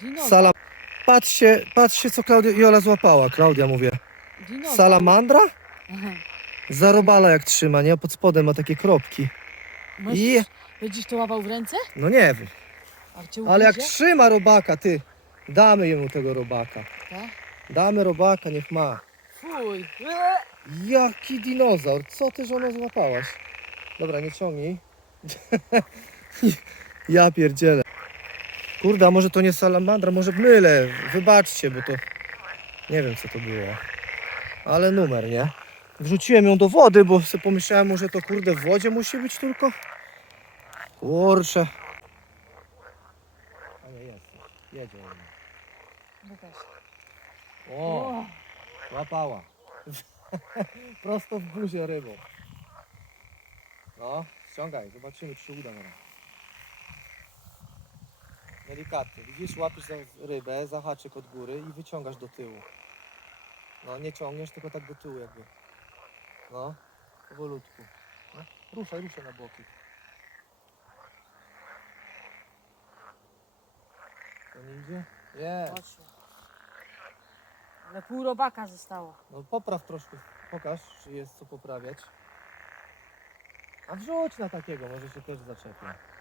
Dinozaur. Sala... Patrzcie, patrzcie co Klaudia Jola złapała. Klaudia mówię. Dinozaur. Salamandra? Aha. Zarobala jak trzyma, nie? Pod spodem ma takie kropki. Myślisz, będziesz to łapał w ręce? No nie wiem. A cię Ale jak ugryzie? trzyma robaka, ty. Damy jemu tego robaka. Tak? Damy robaka, niech ma. Fuj. Eee. Jaki dinozaur? Co ty żono złapałaś? Dobra, nie ciągnij. ja pierdzielę. Kurde, a może to nie salamandra, może mylę. Wybaczcie, bo to nie wiem co to było. Ale numer, nie? Wrzuciłem ją do wody, bo sobie pomyślałem, może to kurde w wodzie musi być tylko. Kurczę. Ale jest. Jedzie. Pokaż. O, łapała. Prosto w buzię rybą. No, ściągaj, zobaczymy czy się uda teraz. Delikatnie, widzisz, łapiesz za rybę, za haczyk od góry i wyciągasz do tyłu. No, nie ciągniesz, tylko tak do tyłu jakby. No, powolutku. No, ruszaj, ruszaj na boki. To nie idzie? Jest. Ale pół robaka zostało. No popraw troszkę, pokaż, czy jest co poprawiać. A wrzuć na takiego, może się też zaczepię.